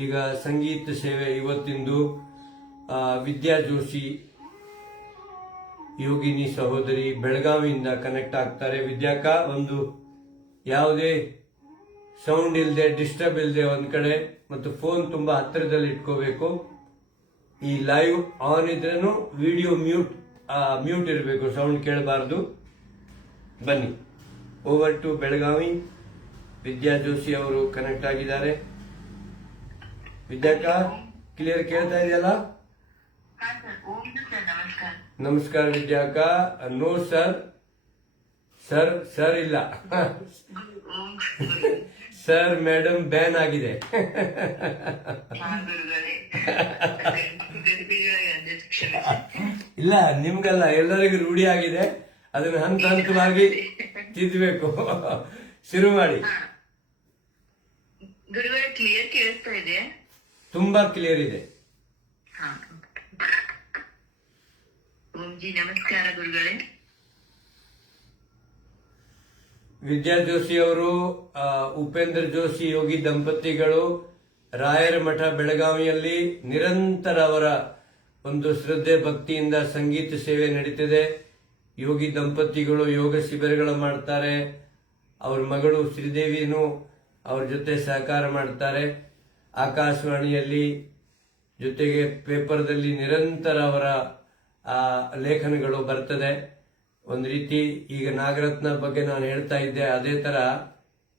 ಈಗ ಸಂಗೀತ ಸೇವೆ ಇವತ್ತಿಂದು ವಿದ್ಯಾ ಜೋಶಿ ಯೋಗಿನಿ ಸಹೋದರಿ ಬೆಳಗಾವಿಯಿಂದ ಕನೆಕ್ಟ್ ಆಗ್ತಾರೆ. ವಿದ್ಯಾಕ ಒಂದು ಯಾವುದೇ ಸೌಂಡ್ ಇಲ್ಲದೆ ಡಿಸ್ಟರ್ಬ್ ಇಲ್ಲದೆ ಒಂದ್ ಕಡೆ ಮತ್ತು ಫೋನ್ ತುಂಬಾ ಹತ್ತಿರದಲ್ಲಿ ಇಟ್ಕೋಬೇಕು. ಈ ಲೈವ್ ಆನ್ ಇದ್ರೂ ವಿಡಿಯೋ ಮ್ಯೂಟ್ ಇರಬೇಕು, ಸೌಂಡ್ ಕೇಳಬಾರ್ದು. ಬನ್ನಿ, ಓವರ್ ಟು ಬೆಳಗಾವಿ. ವಿದ್ಯಾ ಜೋಶಿ ಅವರು ಕನೆಕ್ಟ್ ಆಗಿದ್ದಾರೆ. ವಿದ್ಯಾಕ ಕ್ಲಿಯರ್ ಕೇಳ್ತಾ ಇದೆಯಲ್ಲ? ನಮಸ್ಕಾರ ವಿದ್ಯಾಕ. ನೋ ಸರ್, ಸರ್ ಸರ್ ಇಲ್ಲ ಸರ್ ಮೇಡಮ್ ಬ್ಯಾನ್ ಆಗಿದೆ. ಇಲ್ಲ ನಿಮ್ಗಲ್ಲ, ಎಲ್ಲರಿಗೂ ರೂಢಿ ಆಗಿದೆ. ಅದನ್ನ ಹಂತ ಹಂತವಾಗಿ ತಿದ್ದಬೇಕು. ಶುರು ಮಾಡಿ. ಕ್ಲಿಯರ್ ಕೇಳಿಸ್ತಾ ಇದೆ? ತುಂಬಾ ಕ್ಲಿಯರ್ ಇದೆ. ಓಂ ಜಿ ನಮಸ್ಕಾರ ಗುರುಗಳೇ. ವಿದ್ಯಾ ಜೋಶಿ ಅವರು ಉಪೇಂದ್ರ ಜೋಶಿ ಯೋಗಿ ದಂಪತಿಗಳು ರಾಯರ ಮಠ ಬೆಳಗಾವಿಯಲ್ಲಿ ನಿರಂತರ ಅವರ ಒಂದು ಶ್ರದ್ಧೆ ಭಕ್ತಿಯಿಂದ ಸಂಗೀತ ಸೇವೆ ನಡೀತಿದೆ. ಯೋಗಿ ದಂಪತಿಗಳು ಯೋಗ ಶಿಬಿರಗಳ ಮಾಡ್ತಾರೆ. ಅವ್ರ ಮಗಳು ಶ್ರೀದೇವಿನೂ ಅವ್ರ ಜೊತೆ ಸಹಕಾರ ಮಾಡ್ತಾರೆ. ಆಕಾಶವಾಣಿಯಲ್ಲಿ ಜೊತೆಗೆ ಪೇಪರ್ದಲ್ಲಿ ನಿರಂತರ ಅವರ ಲೇಖನಗಳು ಬರ್ತದೆ. ಒಂದು ರೀತಿ ಈಗ ನಾಗರತ್ನ ಬಗ್ಗೆ ನಾನು ಹೇಳ್ತಾ ಇದ್ದೆ, ಅದೇ ತರ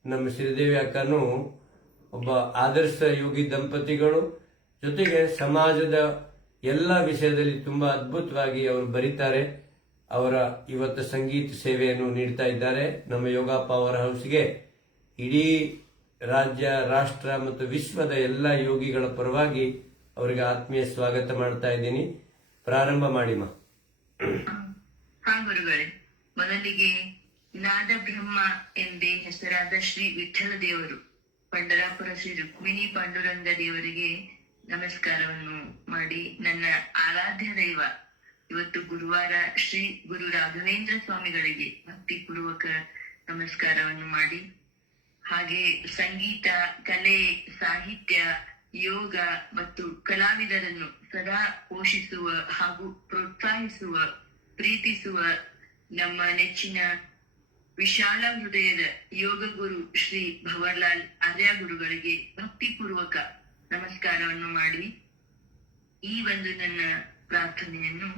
ನಮ್ಮ ಶ್ರೀದೇವಿ ಅಕ್ಕನೂ ಒಬ್ಬ ಆದರ್ಶ ಯೋಗಿ ದಂಪತಿಗಳು. ಜೊತೆಗೆ ಸಮಾಜದ ಎಲ್ಲ ವಿಷಯದಲ್ಲಿ ತುಂಬಾ ಅದ್ಭುತವಾಗಿ ಅವರು ಬರೀತಾರೆ. ಅವರ ಇವತ್ತು ಸಂಗೀತ ಸೇವೆಯನ್ನು ನೀಡ್ತಾ ಇದ್ದಾರೆ. ನಮ್ಮ ಯೋಗ ಪವರ್ ಹೌಸ್ಗೆ ಇಡೀ ರಾಜ್ಯ, ರಾಷ್ಟ್ರ ಮತ್ತು ವಿಶ್ವದ ಎಲ್ಲ ಯೋಗಿಗಳ ಪರವಾಗಿ ಅವರಿಗೆ ಆತ್ಮೀಯ ಸ್ವಾಗತ ಮಾಡ್ತಾ ಇದ್ದೀನಿ. ಪ್ರಾರಂಭ ಮಾಡಿಮ್ಮ. ಹಾ ಗುರುಗಳೇ, ಮೊದಲಿಗೆ ನಾದ ಬ್ರಹ್ಮ ಎಂದೇ ಹೆಸರಾದ ಶ್ರೀ ವಿಠ್ಠಲ ದೇವರು, ಪಂಡರಾಪುರ ಶ್ರೀ ರುಕ್ಮಿಣಿ ಪಾಂಡುರಂಗ ದೇವರಿಗೆ ನಮಸ್ಕಾರವನ್ನು ಮಾಡಿ, ನನ್ನ ಆರಾಧ್ಯ ದೈವ ಇವತ್ತು ಗುರುವಾರ ಶ್ರೀ ಗುರು ರಾಘವೇಂದ್ರ ಸ್ವಾಮಿಗಳಿಗೆ ಭಕ್ತಿಪೂರ್ವಕ ನಮಸ್ಕಾರವನ್ನು ಮಾಡಿ, ಹಾಗೆ ಸಂಗೀತ, ಕಲೆ, ಸಾಹಿತ್ಯ, ಯೋಗ ಮತ್ತು ಕಲಾವಿದರನ್ನು ಸದಾ ಪೋಷಿಸುವ ಹಾಗೂ ಪ್ರೋತ್ಸಾಹಿಸುವ, ಪ್ರೀತಿಸುವ ನಮ್ಮ ನೆಚ್ಚಿನ ವಿಶಾಲ ಹೃದಯದ ಯೋಗ ಗುರು ಶ್ರೀ ಭವರ್ಲಾಲ್ ಆರ್ಯ ಗುರುಗಳಿಗೆ ಭಕ್ತಿಪೂರ್ವಕ ನಮಸ್ಕಾರವನ್ನು ಮಾಡಿ ಈ ಒಂದು ನನ್ನ ಪ್ರಾರ್ಥನೆಯನ್ನು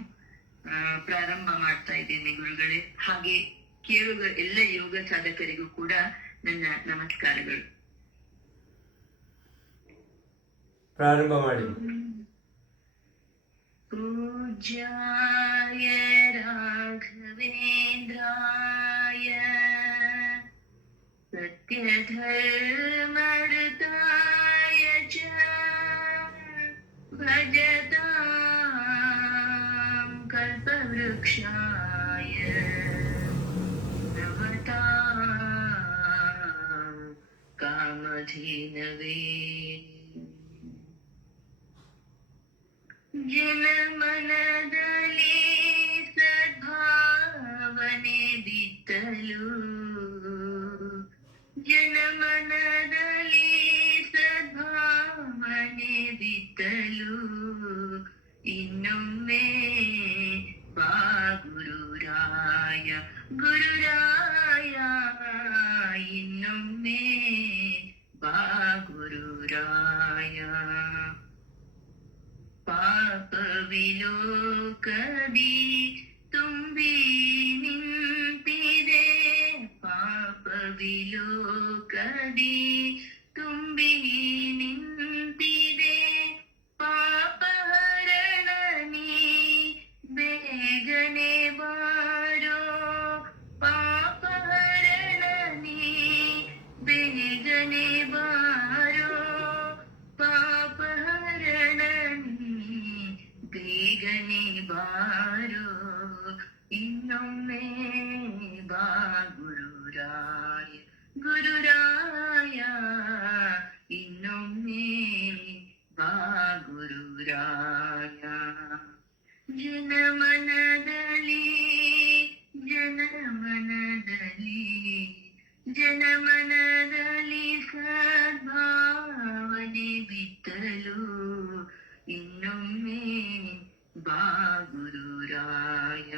ಪ್ರಾರಂಭ ಮಾಡ್ತಾ ಇದ್ದೇನೆ ಗುರುಗಳೇ. ಹಾಗೆ ಕೇಳುವ ಎಲ್ಲ ಯೋಗ ಸಾಧಕರಿಗೂ ಕೂಡ ನನ್ನ ನಮಸ್ಕಾರಗಳು. ಪ್ರಾರಂಭ ಮಾಡಿ. ಪೂಜ್ಯಾಯ ರಾಘವೇಂದ್ರಾಯ ಸತ್ಯಧರ್ಮರತಾಯ ಚ ಭಜತಾಂ ಕಲ್ಪವೃಕ್ಷಾಯ ನಮತಾಂ ಕಾಮಧೇನವೇ. ಜನಮನದಲ್ಲಿ ಸದ್ಭಾವನೆ ಬಿತ್ತಲು, ಜನಮನದಲ್ಲಿ ಸದ್ಭಾವನೆ ಬಿತ್ತಲು, ಇನ್ನೊಮ್ಮೆ ಬಾ ಗುರುರಾಯ, ಗುರುರಾಯ ಇನ್ನೊಮ್ಮೆ ಬಾ ಗುರುರಾಯ. ಪಾಪ ವಿಲೋಕದಿ ತುಂಬಿ ನಿಂತಿದೆ, ಪಾಪ ವಿಲೋಕದಿ ತುಂಬಿ ನಿಂತಿದೆ, ಪಾಪಹರಣ ನೀ ಬೇಗನೆ ಬಾರೋ, ಪಾಪಹರಣ ನೀ ಬೇಗನೆ ಬಾರೋ, ಪಾಪಹರಣ ಬೇಗನೆ ಬಾರೋ, ಇನ್ನೊಮ್ಮೆ ಬಾ ಗುರುರಾಯ, ಗುರುರಾಯ ಇನ್ನೊಮ್ಮೆ ಬಾ ಗುರುರಾಯ. ಜನಮನದಲ್ಲಿ, ಜನಮನದಲ್ಲಿ, ಜನಮನದಲ್ಲಿ ಸದ್ಭಾವನೆ ಬಿತ್ತ ಮೆರೆಸಲು ಇನ್ನೊಮ್ಮೆ ಬಾ ಗುರುರಾಯ.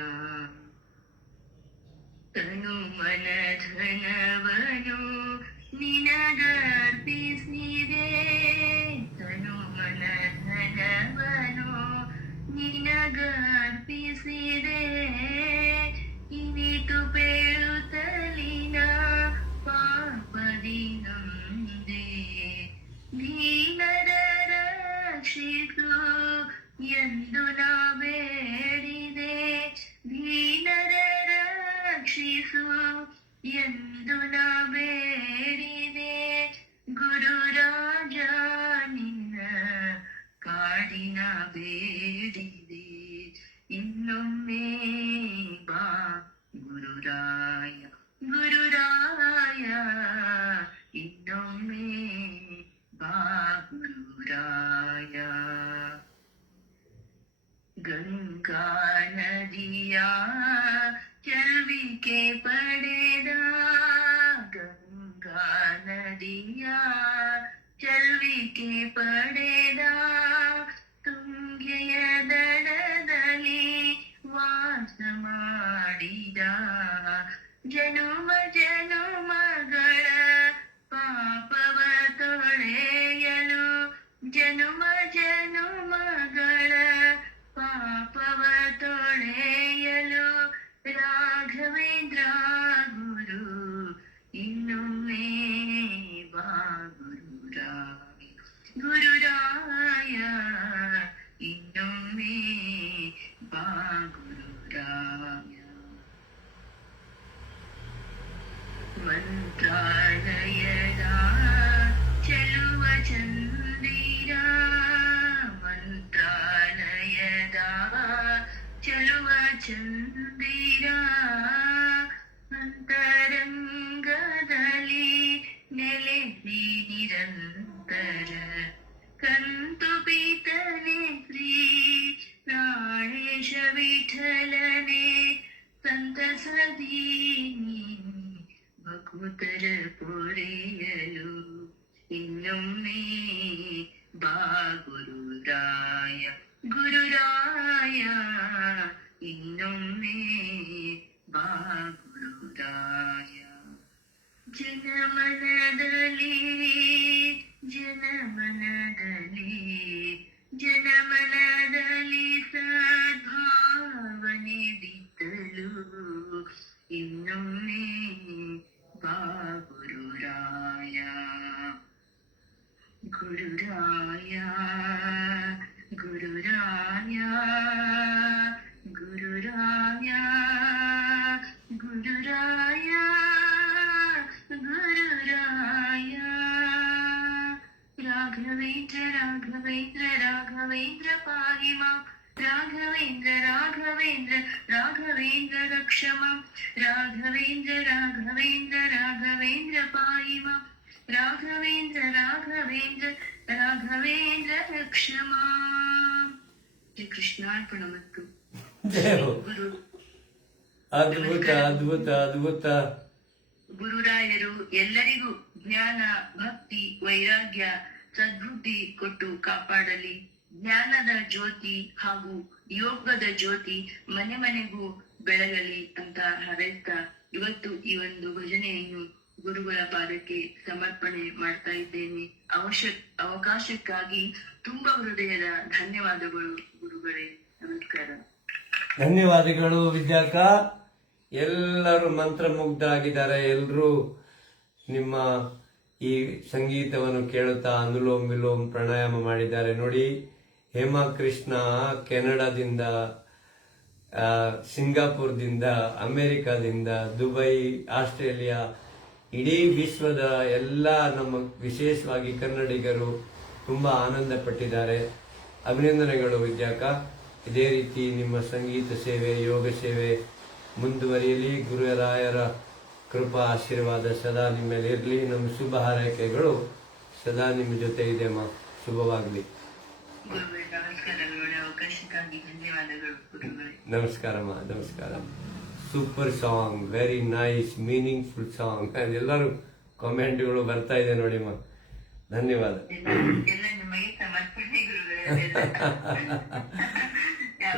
ತನು ಮನ ಧನವನು ನಿನಗರ್ಪಿಸಿದೆ, ತನು ಮನ ಧನವನು ನಿನಗರ್ಪಿಸಿದೆ. ಇನಿತು ಬೇಳುತ್ತಲಿನ ಪಾಪದಿ ನೊಂದೆ, ದೀನರ ರಕ್ಷಿಸು ಎಂದು ನಾ ಬೇಡಿದೆ, ದೀನರ ರಕ್ಷಿಸು ಎಂದು ನಾ ಬೇಡಿದೆ. ಗುರುರಾಜ ನಿನ್ನ ಕಾಡಿನ ಬೇಡಿದೆ, ಇನ್ನೊಮ್ಮೆ ಬಾ ಗುರುರಾಯ. ಗುರುರಾಯ ಇನ್ನೊಮ್ಮೆ ಬಾ ಗುರುರಾಯ. ಗಂಗಾ ನದಿಯ ಚಲ್ವಿಕೆ ಪಡೆದ, ಗಂಗಾ ನದಿಯ ಚಲ್ವಿಕೆ ಪಡೆದ, ತುಂಗೆಯ ದಡದಲ್ಲಿ ವಾಸ ಮಾಡಿದ, ಜನುಮ ಜನುಮಗಳ ಪಾಪವ ತೊಳೆಯಲು, ಜನುಮ ಜನುಮಗಳ ಪಾಪವ ತೊಳೆಯಲು ರಾಘವೇಂದ್ರ ಗುರು ಇನ್ನೊಮ್ಮೆ ಬಾ ಗುರುರಾಯ. ಗುರುರಾಯ ಇನ್ನೊಮ್ಮೆ ಬಾ ಗುರುರಾಯ. ಮಂತ್ರಾಲಯದ ಚೆಲುವ ಚಂದಿರ, ಮಂತ್ರಾಲಯದ ಚೆಲುವ ಚಂದಿರ, ಅಂತರಂಗದಲ್ಲಿ ನೆಲೆಸಿ ನಿರಂತರ, ಕಂತು ಪೀತನೆ ಶ್ರೀ ಪ್ರಾಣೇಶ ವಿಠಲನೆ, ಸಂತಸದಿ ಭಕುತರ ಪೊರೆಯಲು ಇನ್ನೊಮ್ಮೆ ಬಾ ಗುರುರಾಯ. ಗುರುರಾಯ ಇನ್ನೊಮ್ಮೆ ಬಾ ಗುರುರಾಯ. ಜನಮನದಲ್ಲಿ ಜನಮನದಲ್ಲಿ ಜನಮನದಲ್ಲಿ ಸದ್ಭಾವನೆ ಬಿತ್ತಲು ಇನ್ನೊಮ್ಮೆ ಬಾ ಗುರುರಾಯ. ಗುರುರಾಯ ಗುರುರಾಯ ಗುರುರಾಯ ಗುರುರಾಯ ಗುರುರಾಯ. ರಾಘವೇಂದ್ರ ರಾಘವೇಂದ್ರ ರಾಘವೇಂದ್ರ ಪಾಹಿ ಮಾಂ, ರಾಘವೇಂದ್ರ ರಾಘವೇಂದ್ರ ರಾಘವೇಂದ್ರ ರಕ್ಷ ಮಾಂ, ರಾಘವೇಂದ್ರ ರಾಘವೇಂದ್ರ ರಾಘವೇಂದ್ರ ಪಾಹಿ ಮಾಂ, ರಾಘವೇಂದ್ರ ರಾಘವೇಂದ್ರ ರಾಘವೇಂದ್ರ ರಕ್ಷ ಮಾಂ. ಶ್ರೀ ಕೃಷ್ಣಾರ್ಪಣಮಸ್ತು. ಜಯ ಹೋ. ಅದ್ಭುತ ಅದ್ಭುತ ಅದ್ಭುತ. ಗುರುರಾಯರು ಎಲ್ಲರಿಗೂ ಜ್ಞಾನ, ಭಕ್ತಿ, ವೈರಾಗ್ಯ, ಸದ್ಬುದ್ಧಿ ಕೊಟ್ಟು ಕಾಪಾಡಲಿ. ಜ್ಞಾನದ ಜ್ಯೋತಿ ಹಾಗೂ ಯೋಗದ ಜ್ಯೋತಿ ಮನೆ ಮನೆಗೂ ಬೆಳಗಲಿ ಅಂತ ಹಾರೈಸ್ತಾ ಇವತ್ತು ಈ ಒಂದು ಭಜನೆಯನ್ನು ಗುರುಗಳ ಪಾದಕ್ಕೆ ಸಮರ್ಪಣೆ ಮಾಡ್ತಾ ಇದ್ದೇನೆ. ಅವಕಾಶಕ್ಕಾಗಿ ತುಂಬಾ ಹೃದಯದ ಧನ್ಯವಾದಗಳು ಗುರುಗಳೇ. ನಮಸ್ಕಾರ. ಧನ್ಯವಾದಗಳು ವಿದ್ಯಾಕ. ಎಲ್ಲರೂ ಮಂತ್ರಮುಗ್ಧ ಆಗಿದ್ದಾರೆ. ಎಲ್ಲರೂ ನಿಮ್ಮ ಈ ಸಂಗೀತವನ್ನು ಕೇಳುತ್ತಾ ಅನುಲೋಮ್ ವಿಲೋಮ್ ಪ್ರಾಣಾಯಾಮ ಮಾಡಿದ್ದಾರೆ. ನೋಡಿ, ಹೇಮಾ ಕೃಷ್ಣ ಕೆನಡಾದಿಂದ, ಸಿಂಗಾಪುರದಿಂದ, ಅಮೆರಿಕಾದಿಂದ, ದುಬೈ, ಆಸ್ಟ್ರೇಲಿಯಾ, ಇಡೀ ವಿಶ್ವದ ಎಲ್ಲ ನಮ್ಮ ವಿಶೇಷವಾಗಿ ಕನ್ನಡಿಗರು ತುಂಬಾ ಆನಂದ ಪಟ್ಟಿದ್ದಾರೆ. ಅಭಿನಂದನೆಗಳು ವಿದ್ಯಾಕ. ಇದೇ ರೀತಿ ನಿಮ್ಮ ಸಂಗೀತ ಸೇವೆ, ಯೋಗ ಸೇವೆ ಮುಂದುವರಿಯಲಿ. ಗುರುರಾಯರ ಕೃಪಾ ಆಶೀರ್ವಾದ ಸದಾ ನಿಮ್ಮ ಮೇಲೆ ಇರಲಿ. ನಮ್ಮ ಶುಭ ಹಾರೈಕೆಗಳು ಸದಾ ನಿಮ್ಮ ಜೊತೆ ಇದೆ ಮಾ. ಶುಭವಾಗಲಿ. ಗುರುಗಳೇ ನಮಸ್ಕಾರಗಳು. ಅವಕಾಶಕ್ಕಾಗಿ ಧನ್ಯವಾದಗಳು ಗುರುಗಳೇ. ನಮಸ್ಕಾರ ಮಾ. ನಮಸ್ಕಾರ. Super song, very nice, meaningful song. ಎಲ್ಲರೂ ಕಾಮೆಂಟ್ಗಳು ಬರ್ತಾ ಇದೆ ನೋಡಿ ಮಾ. ಧನ್ಯವಾದ. ಎಲ್ಲ ನಿಮಗೆ ಸಮರ್ಪಣೆ ಗುರುಗಳೇ.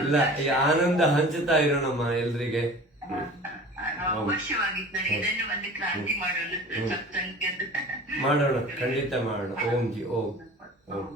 ಇಲ್ಲ, ಈ ಆನಂದ ಹಂಚುತ್ತಾ ಇರೋಣಮ್ಮ ಎಲ್ರಿಗೆ. ಅವಶ್ಯವಾಗಿ ಸರ್, ಇದನ್ನು ಒಂದು ಕ್ರಾಂತಿ ಮಾಡೋಣ ಸತ್ಸಂಗದ. ಮಾಡೋಣ, ಖಂಡಿತ ಮಾಡೋಣ. ಓಂ ಜಿ ಓಂ ಓಂ.